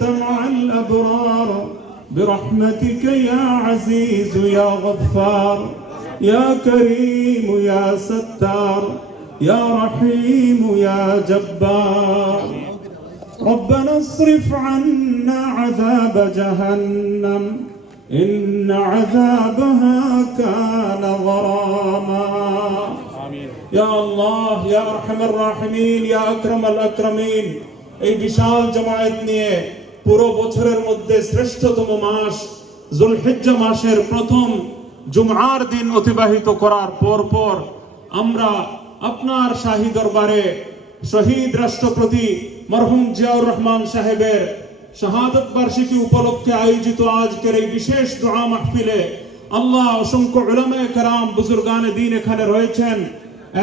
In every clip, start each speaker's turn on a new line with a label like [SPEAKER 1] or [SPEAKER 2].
[SPEAKER 1] أنت مع الأبرار برحمتك يا عزيز يا غفار يا كريم يا ستار يا رحيم يا جبار ربنا اصرف عنا عذاب جهنم إن عذابها كان غراما يا الله يا أرحم الراحمين يا أكرم الأكرمين এই বিশাল জামায়াত নিয়ে পুরো বছরের মধ্যে শ্রেষ্ঠতম মাস জুলহিজ্জা মাসের প্রথম জুমআর দিন অতিবাহিত করার পর পর আমরা আপনার শাহী দরবারে শহীদ রাষ্ট্রপতি মরহুম জিয়াউর রহমান সাহেবের শাহাদত বার্ষিকী উপলক্ষে আয়োজিত আজকের এই বিশেষ দোয়া মাহফিলে আল্লাহ অসংখ্য উলামায়ে কেরাম বুজুর্গানে দিন এখানে রয়েছেন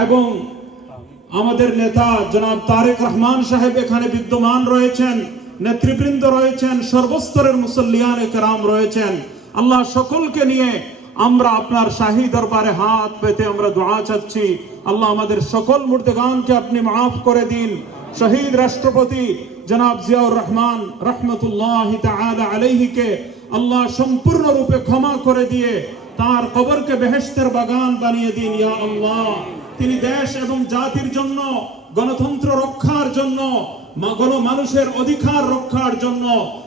[SPEAKER 1] এবং আমাদের নেতা জনাব তারেক রহমান সাহেব এখানে বিদ্যমান রয়েছেন। নেতৃবৃন্দ রয়েছেন, সর্বস্তরের মুসল্লিয়ান কেরাম রয়েছেন। আল্লাহ সকলকে নিয়ে আমরা আপনার শাহী দরবারে হাত পেতে আমরা দোয়া চাচ্ছি। আল্লাহ আমাদের সকল মুর্দেগানকে আপনি মাফ করে দিন। শহীদ রাষ্ট্রপতি জনাব জিয়াউর রহমান রহমতুল্লাহ তাআলা আলাইহিকে আল্লাহ সম্পূর্ণ রূপে ক্ষমা করে দিয়ে তার কবরকে বেহেস্তের বাগান বানিয়ে দিন, ইয়া আল্লাহ। তিনি দেশ এবং জাতির জন্য, গণতন্ত্র রক্ষার জন্য মা- গণ মানুষের অধিকার রক্ষার জন্য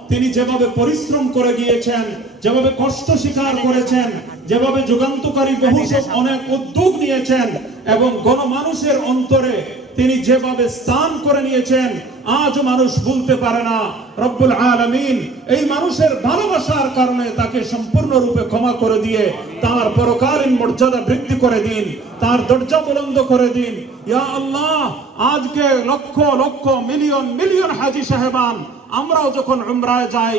[SPEAKER 1] তিনি যেভাবে পরিশ্রম করে গিয়েছেন, যেভাবে কষ্ট স্বীকার করেছেন, যেভাবে যুগান্তকারী বহু অনেক উদ্যোগ নিয়েছেন এবং গণমানুষের অন্তরে তিনি যেভাবে স্থান করে নিয়েছেন, আজও মানুষ ভুলতে পারে না। রব্বুল আলামিন এই মানুষের ভালোবাসার কারণে তাকে সম্পূর্ণরূপে ক্ষমা করে দিয়ে, তার পরকালীন মর্যাদা বৃদ্ধি করে দিন, তার দরজা বুলন্দ করে দিন। ইয়া আল্লাহ, আজকে লক্ষ লক্ষ, মিলিয়ন মিলিয়ন হাজি সাহেবান, আমরাও যখন উমরায় যাই,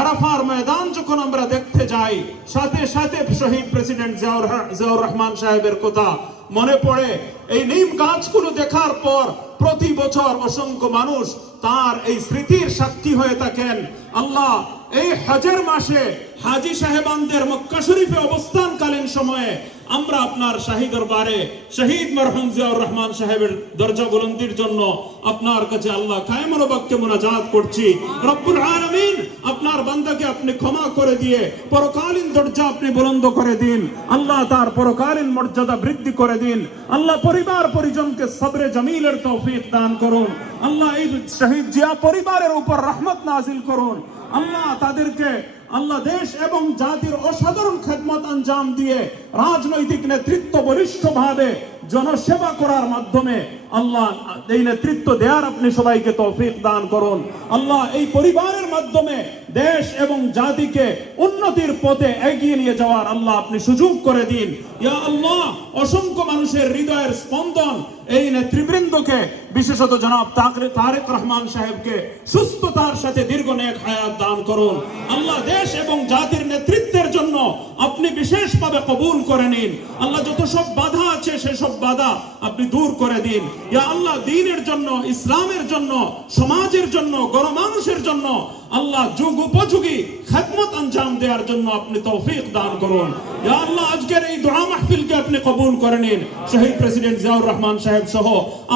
[SPEAKER 1] আরাফার ময়দান যখন আমরা দেখতে যাই, সাথে সাথে শহীদ প্রেসিডেন্ট জিয়াউর রহমান সাহেবের কথা মনে পড়ে, এই নিম গাছগুলো দেখার পর প্রতি বছর অসংখ্য মানুষ তার এই স্মৃতির সাক্ষী হয়ে থাকেন। আল্লাহ এই হজের মাসে হাজি সাহেবানদের মক্কা শরীফে অবস্থানকালীন সময়ে আমরা আপনার শাহী দরবারে শহীদ মরহুম জিয়াউর রহমান সাহেবের দরজা বুলন্দির জন্য আপনার কাছে আল্লাহ কায়মন বাক্যে মোনাজাত করছি। রব্বুল আলামিন আপনার বান্দাকে আপনি ক্ষমা করে দিয়ে, পরকালীন দরজা আপনি বুলন্দ করে দিন। আল্লাহ তার পরকালীন মর্যাদা বৃদ্ধি করে দিন। আল্লাহ পরিবার পরিজনকে সবরে জমিলের তৌফিক দান করুন। আল্লাহ এই শহীদ জিয়া পরিবারের উপর রহমত নাজিল করুন। আল্লাহ তাদেরকে, আল্লাহ দেশ এবং জাতির অসাধারণ খেদমত আঞ্জাম দিয়ে রাজনৈতিক নেতৃত্ব বলিষ্ঠভাবে জনসেবা করার মাধ্যমে আল্লাহ এই নেতৃত্ব দেওয়ার আপনি সবাইকে তৌফিক দান করুন। আল্লাহ এই পরিবারের মাধ্যমে দেশ এবং জাতিকে উন্নতির পথে এগিয়ে নিয়ে যাওয়ার আল্লাহ আপনি সুযোগ করে দিন। ইয়া আল্লাহ, অসংখ্য মানুষের হৃদয়ের স্পন্দন এই নেতৃবৃন্দকে, বিশেষত জনাব তাকরে- তারেক রহমান সাহেবকে সুস্থতার সাথে দীর্ঘ নেক হায়াত দান করুন। আল্লাহ দেশ এবং জাতির নেতৃত্বের জন্য আপনি বিশেষভাবে কবুল করে নিন। আল্লাহ যত সব বাধা আছে সেসব বাধা আপনি দূর করে দিন। ইয়া আল্লাহ, দিনের জন্য, ইসলামের জন্য, সমাজের জন্য, গণমানুষের জন্য আল্লাহ যুগ উপযোগী খেদমত আঞ্জাম দেওয়ার জন্য আপনি তৌফিক দান করুন। আল্লাহ, আজকের এই দোয়া মাহফিলকে আপনি কবুল করে নিন। শহীদ প্রেসিডেন্ট জিয়াউর রহমান সাহেব সহ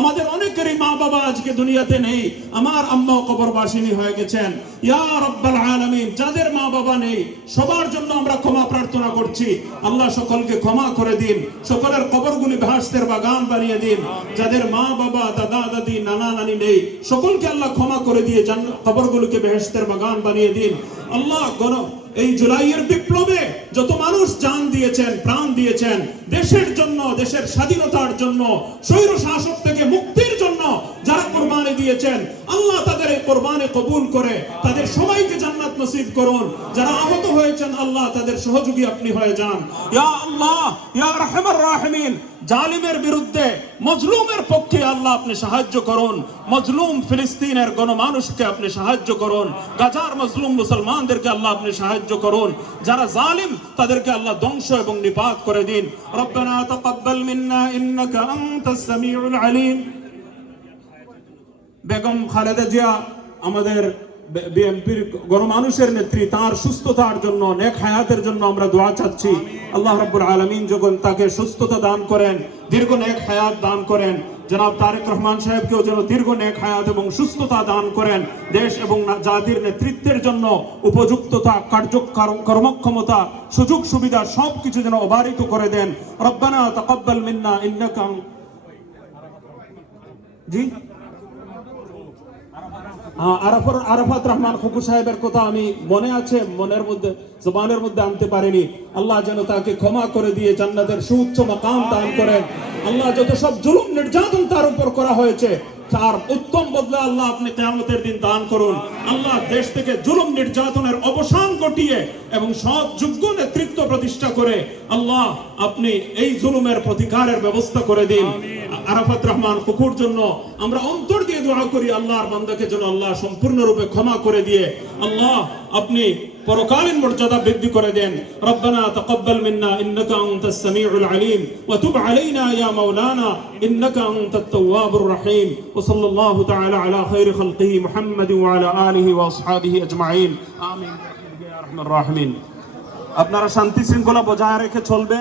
[SPEAKER 1] আমাদের অনেকেরই মা বাবা আজকে দুনিয়াতে নেই। আমার আম্মা কবরবাসিনী হয়ে গেছেন। ইয়া রব্বাল আলামিন, যাদের মা বাবা নেই, সবার জন্য আমরা ক্ষমা প্রার্থনা করছি। আল্লাহ সকলকে ক্ষমা করে দিন। সকলের কবরগুলি ভাসতের বাগান বানিয়ে দিন। যাদের মা বাবা দাদা, দাদি, নানা, নানি নেই, সকলকে আল্লাহ ক্ষমা করে দিয়ে কবরগুলোকে বেহেশতের বাগান বানিয়ে দিন। আল্লাহ গণ, এই জুলাইয়ের বিপ্লবে যত মানুষ জান দিয়েছেন, প্রাণ দিয়েছেন, দেশের জন্য, দেশের স্বাধীনতার জন্য স্বৈর শাসক থেকে মুক্তির জন্য যারা কোরবানি দিয়েছেন, আল্লাহ তাদের এই কোরবানি কবুল করে, তাদের সবাইকে জান্নাত নসিব করুন। যারা আহত হয়েছেন, আল্লাহ তাদের সহযোগী আপনি হয়ে যান। ইয়া আল্লাহ, ইয়া রাহমার রাহিমিন। জালিমের বিরুদ্ধে, মজলুমের পক্ষে আল্লাহ আপনি সাহায্য করুন। মজলুম ফিলিস্তিনের গণমানুষকে আপনি সাহায্য করুন। গাজার মজলুম মুসলমানদেরকে আল্লাহ আপনি সাহায্য করুন। যারা জালিম, তাদেরকে আল্লাহ ধ্বংস এবং নিপাত করে দিন। রব্বানা তাকাব্বাল মিন্না ইন্নাকা আনতাস সামিউল আলিম। বেগম খালেদা জিয়া আমাদের বিএনপির গণমানুষের নেত্রী, তার সুস্থতার জন্য, নেক হায়াতের জন্য আমরা দোয়া চাচ্ছি। আল্লাহ রাব্বুল আলামিন যখন তাকে সুস্থতা দান করেন, দীর্ঘ নেক হায়াত দান করেন, জনাব তারেক রহমান সাহেবকেও যেন দীর্ঘ নেক হায়াত এবং সুস্থতা দান করেন, দেশ এবং জাতির নেতৃত্বের জন্য উপযুক্ততা কার্য কর্মক্ষমতা, সুযোগ সুবিধা সবকিছু যেন অবারিত করে দেন। রব্বানা তাকাব্বাল মিন্না, ইন্নাকা জি? আরাফর, আরাফাত রহমান খুকু সাহেবের কথা আমি মনে আছে, মনের মধ্যে, জবানের মধ্যে আনতে পারিনি। আল্লাহ যেন তাকে ক্ষমা করে দিয়ে জান্নাতের সুউচ্চ দান করেন। আল্লাহ যত সব জুলুম, নির্যাতন তার উপর করা হয়েছে, তার উত্তম বদলে আল্লাহ আপনি কেয়ামতের দিন দান করুন। আল্লাহ দেশ থেকে জুলুম, নির্যাতনের অবসান ঘটিয়ে এবং সৎ, যোগ্য নেতৃত্ব প্রতিষ্ঠা করে আল্লাহ আপনি এই জুলুমের প্রতিকারের ব্যবস্থা করে দিন। আরাফাত রহমান কুকুর জন্য আমরা অন্তর দিয়ে দোয়া করি আল্লাহর বান্দাকে যেন আল্লাহ সম্পূর্ণরূপে ক্ষমা করে দিয়ে আল্লাহ আপনি পরকালীন মর্যাদা বৃদ্ধি করে দেন। রব্বানা তাকাব্বাল মিন্না ইন্নাকা আনতাস সামিউল আলিম ওয়া তুব আলাইনা ইয়া মাওলানা ইন্নাকা আনতাত তাওয়াবুর রহিম। ওয়া সাল্লাল্লাহু তাআলা আলা খাইরি খালকিহি মুহাম্মাদ ওয়া আলা আলিহি ওয়া আসহাবিহি আজমাইন। আমিন। ইয়া রাহমার রাহিমিন। আপনারা শান্তি শৃঙ্খলা বজায় রেখে চলবেন।